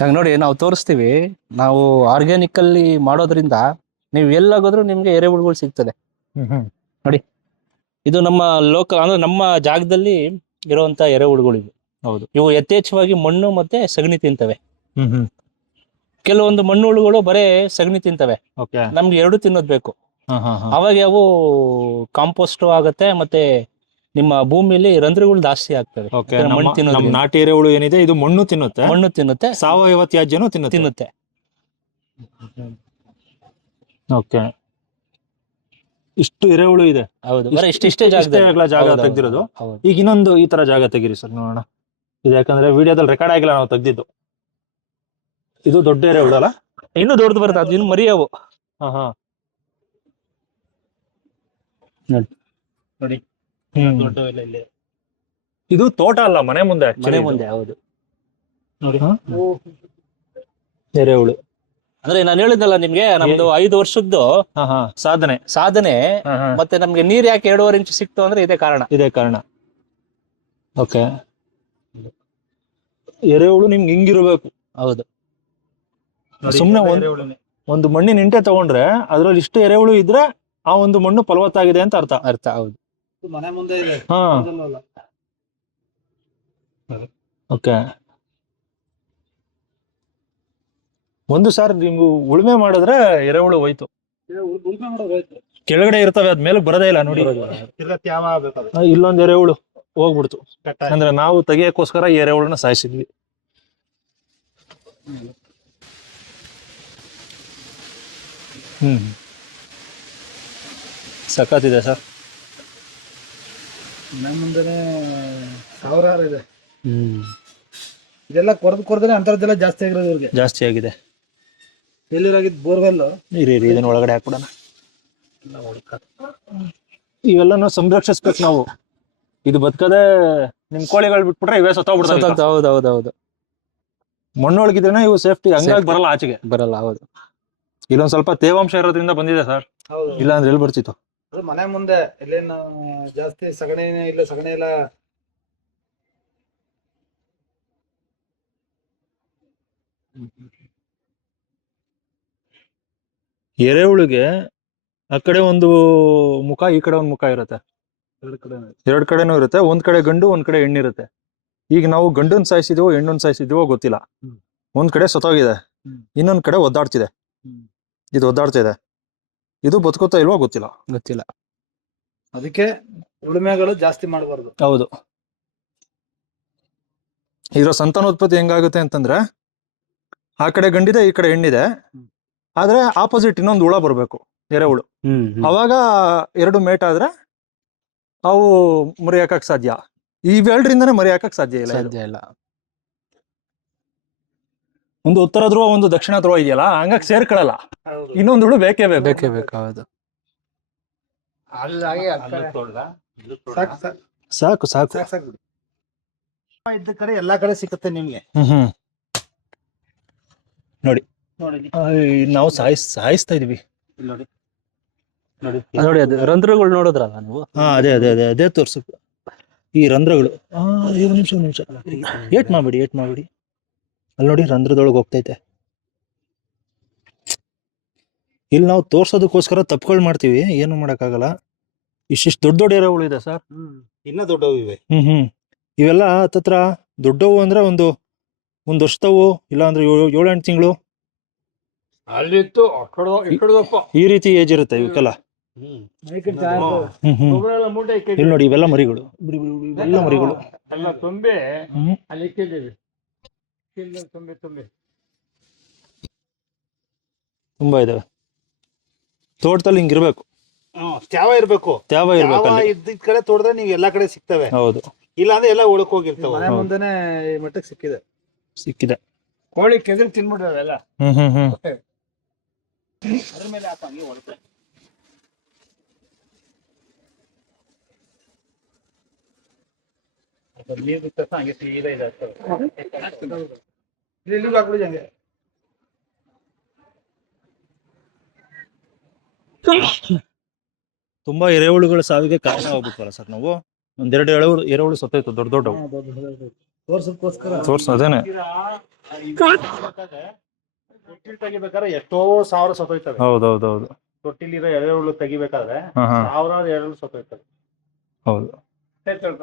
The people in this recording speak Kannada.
ಇವಾಗ ನೋಡಿ ನಾವು ತೋರಿಸ್ತೀವಿ ನಾವು ಆರ್ಗ್ಯಾನಿಕ್ ಅಲ್ಲಿ ಮಾಡೋದ್ರಿಂದ ನೀವು ಎಲ್ಲಾಗೋದ್ರೂ ನಿಮ್ಗೆ ಎರೆಹುಳುಗಳು ಸಿಗ್ತದೆ. ಇದು ನಮ್ಮ ಲೋಕಲ್ ಅಂದ್ರೆ ನಮ್ಮ ಜಾಗದಲ್ಲಿ ಇರುವಂತ ಎರೆಹುಳುಗಳು ಇವು. ಹೌದು. ಇವು ಯಥೇಚ್ಛವಾಗಿ ಮಣ್ಣು ಮತ್ತೆ ಸಗಣಿ ತಿಂತವೆ. ಕೆಲವೊಂದು ಮಣ್ಣು ಹುಳುಗಳು ಬರೇ ಸಗಣಿ ತಿಂತವೆ. ನಮ್ಗೆ ಎರಡು ತಿನ್ನೋದ್ ಬೇಕು. ಅವಾಗ ಅವು ಕಾಂಪೋಸ್ಟ್ ಆಗತ್ತೆ ಮತ್ತೆ ನಿಮ್ಮ ಭೂಮಿಯಲ್ಲಿ ರಂಧ್ರಗಳು ಜಾಸ್ತಿ ಆಗ್ತವೆ. ಓಕೆ ಯಾಕಂದ್ರೆ ಮಣ್ಣು ನಮ್ಮ. ನಾಟಿ ಎರೆಹುಳು ಏನಿದೆ ಇದು ಮಣ್ಣು ತಿನ್ನುತ್ತೆ. ಮಣ್ಣು ತಿನ್ನುತ್ತೆ. ಸಾವಯವ ತ್ಯಾಜ್ಯನು ತಿನ್ನುತ್ತೆ. ತಿನ್ನುತ್ತೆ. ಓಕೆ ಇಷ್ಟು ಎರೆಹುಳು ಇದೆ. ಹೌದು. ಇಷ್ಟು- ಬರೀ ಇಷ್ಟಿಷ್ಟೇ ಇಷ್ಟೇ ಜಾಗದಲ್ಲಿ. ಅಗಲ ಜಾಗ ಹೌದು, ಹೌದು, ತೆಗ್ದಿರೋದು? ಹೌದು. ಈಗ ಇನ್ನೊಂದು ಈ ತರ ಜಾಗ ತೆಗಿರಿ ಸರ್ ನೋಡೋಣ. ಇದು ಯಾಕಂದ್ರೆ ವಿಡಿಯೋದಲ್ಲಿ ರೆಕಾರ್ಡ್ ಆಗಿಲ್ಲ ನಾವು ತೆಗ್ದಿದ್ದು. ಇದು ದೊಡ್ಡ ಎರೆಹುಳು ಅಲ್ಲ? ಇನ್ನೂ ದೊಡ್ಡದು ಬರುತ್ತೆ ಅದು ಇನ್ನು ಮರಿಯವು. ಹಾ ಹಾ. ನೋಡಿ. ಇದು ತೋಟ ಅಲ್ಲ ಮನೆ ಮುಂದೆ actually ಮನೆ ಇದು. ಮುಂದೆ ಹೌದು. ನೋಡಿ ಹಾ? ಎರೆಹುಳು. ಅಂದ್ರೆ ನಾನು ಹೇಳಿದ್ನಲ್ಲ ನಿಮ್ಗೆ ನಮ್ದು ಐದು ವರ್ಷದ್ದು ಹಾ ಹಾ. ಸಾಧನೆ. ಸಾಧನೆ ಹಾ ಹಾ. ಮತ್ತೆ ನಮ್ಗೆ ನೀರ್ ಯಾಕೆ ಎರಡೂವರೆ ಇಂಚು ಸಿಕ್ತು ಅಂದ್ರೆ ಇದೇ ಕಾರಣ. ಇದೇ ಕಾರಣ. ಓಕೆ ಎರೆಹುಳು ನಿಮ್ಗೆ ಹಿಂಗಿರ್ಬೇಕು. ಹೌದು. ಸುಮ್ನೆ ಒಂದ್ ಒಂದು ಮಣ್ಣಿನ ಇಂಟೆ ತಗೊಂಡ್ರೆ ಅದ್ರಲ್ಲಿ ಇಷ್ಟು ಎರೆಹುಳು ಇದ್ರೆ ಆ ಒಂದು ಮಣ್ಣು ಫಲವತ್ತಾಗಿದೆ ಅಂತ ಅರ್ಥ. ಅರ್ಥ ಹೌದು. ಮನೆ ಮುಂದೆ ಇದೆ. ಹಾ. ಓಕೆ. ಒಂದು ಸಾರಿ ನೀವು ಉಳುಮೆ ಮಾಡಿದ್ರೆ ಎರೆಹುಳು ಹೋಯ್ತು. ಇದು. ಕೆಳಗಡೆ ಇರ್ತವೆ ಅದ್ ಮೇಲೆ ಬರದೇ ಇಲ್ಲ ನೋಡಿ. ಇಲ್ಲೊಂದು ಇಲ್ಲೊಂದ್ ಎರೆಹುಳು ಹೋಗ್ಬಿಡ್ತು. ಅಂದ್ರೆ ನಾವು ತೆಗಿಯಕ್ಕೋಸ್ಕರ ಈ ಎರೆಹುಳನ್ನ ಸಾಯಿಸಿದ್ವಿ. ಹ್ಮ್ ಸಖತ್ತಿದೆ ಸರ್. ಮುಂದೆನೆ ಸಾವಿರಾರು ಇದೆ. ಹ್ಮ್. ಇದೆಲ್ಲ ಕೊರ್ದು ಕೊರ್ದ್ರೆ ಅಂತರ್ಜಲ ಜಾಸ್ತಿ ಆಗಿರೋದು ಇವ್ರಿಗೆ. ಜಾಸ್ತಿ ಆಗಿದೆ. ಎಲ್ಲಿರಾಗಿದ್ ಬೋರ್ವೆಲ್ ಇರಿ ಇರಿ ಇದನ್ನ ಒಳಗಡೆ ಹಾಕ್ಬಿಡೋಣ. ಇವೆಲ್ಲನೂ ಸಂರಕ್ಷಿಸ್ಬೇಕು ನಾವು. ಇದು ಬದುಕದೆ ನಿಮ್ ಕೋಳಿಗಳು ಬಿಟ್ಬಿಟ್ರೆ ಇವೇ ಸತ್ತೋಗ್ಬಿಡ್ತಾವೆ ಸತತ ಹೌದು ಹೌದು ಹೌದು. ಮಣ್ಣೊಳಗಿದ್ರೆ ಇವು ಸೇಫ್ಟಿ ಹಂಗಾಗಿ ಬರಲ್ಲ ಆಚೆಗೆ. ಬರಲ್ಲ ಹೌದು. ಇಲ್ಲೊಂದ್ ಸ್ವಲ್ಪ ತೇವಾಂಶ ಇರೋದ್ರಿಂದ ಬಂದಿದೆ ಸರ್. ಹೌದು ಇಲ್ಲ ಅಂದ್ರೆ ಎಲ್ಲಿ ಬರ್ತಿತ್ತು ಅದು ಮನೆ ಮುಂದೆ ಇಲ್ಲೇನು ಜಾಸ್ತಿ ಸಗಣಿ ಇಲ್ಲ ಸಗಣಿ ಎಲ್ಲ ಎರೆಹುಳಿಗೆ ಆ ಕಡೆ ಒಂದು ಮುಖ ಈ ಕಡೆ ಒಂದು ಮುಖ ಇರುತ್ತೆ. ಎರಡು ಕಡೆ ಎರಡ್ ಕಡೆನೂ ಇರುತ್ತೆ. ಒಂದ್ ಕಡೆ ಗಂಡು ಒಂದ್ ಕಡೆ ಹೆಣ್ಣಿರುತ್ತೆ. ಈಗ ನಾವು ಗಂಡನ್ ಸಾಯಿಸಿದೀವೋ ಹೆಣ್ಣನ್ ಸಾಯಿಸಿದೀವೋ ಗೊತ್ತಿಲ್ಲ. ಒಂದ್ ಕಡೆ ಸತೋಗಿದೆ. ಇನ್ನೊಂದ್ ಕಡೆ ಒದ್ದಾಡ್ತಿದೆ. ಇದು ಒದ್ದಾಡ್ತಿದೆ. ಇದು ಬದುಕೋತಾ ಇಲ್ವಾ ಗೊತ್ತಿಲ್ಲ. ಗೊತ್ತಿಲ್ಲ. ಅದಕ್ಕೆ ಉಳುಮೆಗಳು ಜಾಸ್ತಿ ಮಾಡಬಾರ್ದು. ಹೌದು. ಇದರ ಸಂತಾನೋತ್ಪತ್ತಿ ಹೆಂಗಾಗುತ್ತೆ ಅಂತಂದ್ರೆ ಆ ಕಡೆ ಗಂಡಿದೆ ಈ ಕಡೆ ಹೆಣ್ಣಿದೆ. ಆದ್ರೆ ಆಪೋಸಿಟ್ ಇನ್ನೊಂದು ಹುಳ ಬರ್ಬೇಕು ಎರೆಹುಳು ಅವಾಗ ಎರಡು ಮೇಟ್ ಆದ್ರೆ ಅವು ಮರಿಯಾಕಕ್ ಸಾಧ್ಯ. ಇವೆರಡರಿಂದನೇ ಮರಿ ಹಾಕಕ್ ಸಾಧ್ಯ ಇಲ್ಲ ಇದು. ಸಾಧ್ಯ ಇಲ್ಲ. ಒಂದು ಉತ್ತರ ಧ್ರುವ ಒಂದು ದಕ್ಷಿಣ ಧ್ರುವ ಇದೆಯಲ್ಲ ಹಂಗಾಗಿ ಸೇರ್ಕೊಳ್ಳಲ್ಲ. ಇನ್ನೊಂದು ಹುಳು ಬೇಕೇ ಬೇಕು. ಬೇಕೇ ಬೇಕು ಹೌದು. ಸಾಕು ಸಾಕು. ಸಾಕು ಸಾಕು. ಸಾಕು ಸಾಕು ಬಿಡಿ. ಇದ್ದ ಕಡೆ ಎಲ್ಲಾ ಕಡೆ ಸಿಗುತ್ತೆ ನಿಮ್ಗೆ. ಹ್ಮ್ ಹ್ಮ್. ನೋಡಿ. ನಾವು ಸಾಯಿಸ್ ಸಾಯಿಸ್ತಾ ಇದೀವಿ. ಇಲ್ಲಿ ನೋಡಿ. ನೋಡಿ ಅದ್ ರಂಧ್ರಗಳು ನೋಡಿದ್ರಲ್ಲ ನೀವು? ಹಾ ಅದೇ ಅದೇ ಅದೇ ಅದೇ ತೋರ್ಸು. ಈ ರಂಧ್ರಗಳು. ಆ ಒಂದು ನಿಮಿಷ ಒಂದು ನಿಮಿಷ. ಏಟ್ ಮಾಡ್ಬಿಡಿ ಏಟ್ ಮಾಡ್ಬಿಡಿ. ಅಲ್ಲಿ ನೋಡಿ ರಂಧ್ರದೊಳಗೆ ಹೋಗ್ತೈತೆ. ಇಲ್ಲಿ ನಾವು ತೋರ್ಸೋದಕ್ಕೋಸ್ಕರ ತಪ್ಪುಗಳು ಮಾಡ್ತೀವಿ ಏನು ಮಾಡೋಕ್ಕಾಗಲ್ಲ. ಇಷ್ಟಿಷ್ಟು ದೊಡ್ಡ ದೊಡ್ಡ ಎರೆಹುಳು ಇದೆ ಸರ್. ಇನ್ನ ದೊಡ್ಡವು ಇವೆ. ಹ್ಮ್ ಹ್ಮ್. ಇವೆಲ್ಲ ಹತ್ತತ್ರ ದೊಡ್ಡವು ಅಂದ್ರೆ ಒಂದು ಒಂದು ವರ್ಷದವು ಇಲ್ಲ ಅಂದ್ರೆ ಏಳು ಏಳೆಂಟು ತಿಂಗಳು ಈ ರೀತಿ ಏಜ್ ಇರುತ್ತೆ ಇವಕ್ಕೆಲ್ಲ ಹ್ಮ್. ಹ್ಮ್. ಇಲ್ಲಿ ನೋಡಿ ಇವೆಲ್ಲ ಮರಿಗಳು. ಬಿಡಿ, ಬಿಡಿ, ಬಿಡಿ, ಇವೆಲ್ಲ ಮರಿಗಳು. ಎಲ್ಲ ತುಂಬಿ ತುಂಬಿ. ತುಂಬಿ ಇದಾವೆ. ತೋಟದಲ್ಲಿ ಹಿಂಗಿರ್ಬೇಕು ತ್ಯಾವ ಇರ್ಬೇಕು. ತ್ಯಾವ ಇರ್ಬೇಕು ತ್ಯಾವ ಅಲ್ಲಿ ಇದ್ದಿದ್ ಕಡೆ ತೋಟದ ನೀವು ಎಲ್ಲಾ ಕಡೆ ಸಿಗ್ತವೆ. ಹೌದು. ಇಲ್ಲ ಅಂದ್ರೆ ಎಲ್ಲ ಒಳಕ್ ಹೋಗಿರ್ತವೆ. ಮುಂದೆನೆ ಈ ಮಟ್ಟಕ್ಕೆ ಸಿಕ್ಕಿದೆ. ಸಿಕ್ಕಿದೆ. ಕೋಳಿ ಕೆದರಿ ತಿನ್ಬಿಟ್ರೆ ಅವೆಲ್ಲ. ಹ್ಮ್ ಹ್ಮ್ ಹ್ಮ್. ಅದ್ರ ಮೇಲೆ ಹಾಕ ಹಂಗೆ ಒಳಗೆ ನೀರು ಬಿಟ್ಟ ಹಂಗೆ ಸೀದಾ ಇದಾಗ್ತವೆ. ಇಲ್ಲಿಗೂ ಹಾಕ್ಬಿಡಿ ಹಂಗೆ. ತುಂಬಾ ಎರೆಹುಳುಗಳ ಸಾವಿಗೆ ಕಾರಣ ಆಗ್ಬಿಟ್ವಲ್ಲ ಸರ್ ನಾವು? ಒಂದೆರಡು ಎರೆಹುಳು ಎರೆಹುಳು ಸತ್ತೋಯ್ತು ದೊಡ್ಡ ದೊಡ್ಡ ತೋರ್ಸಕ್ಕೋಸ್ಕರ ತೋರ್ಸು ಅದೇನೆ. ತೊಟ್ಟಿಲ್ ತೆಗಿಬೇಕಾದ್ರೆ ಎಷ್ಟೋ ಸಾವಿರ ಸತ್ತೋಯ್ತವೆ. ಹೌದೌದೌದು. ತೊಟ್ಟಿಲಿರೋ ಎರೆಹುಳು ತೆಗಿಬೇಕಾದ್ರೆ ಸಾವಿರಾರು ಎರೆಹುಳು ಸತ್ತೋಯ್ತವೆ. ಹೌದು. ಹೇಳ್ತಾರೆ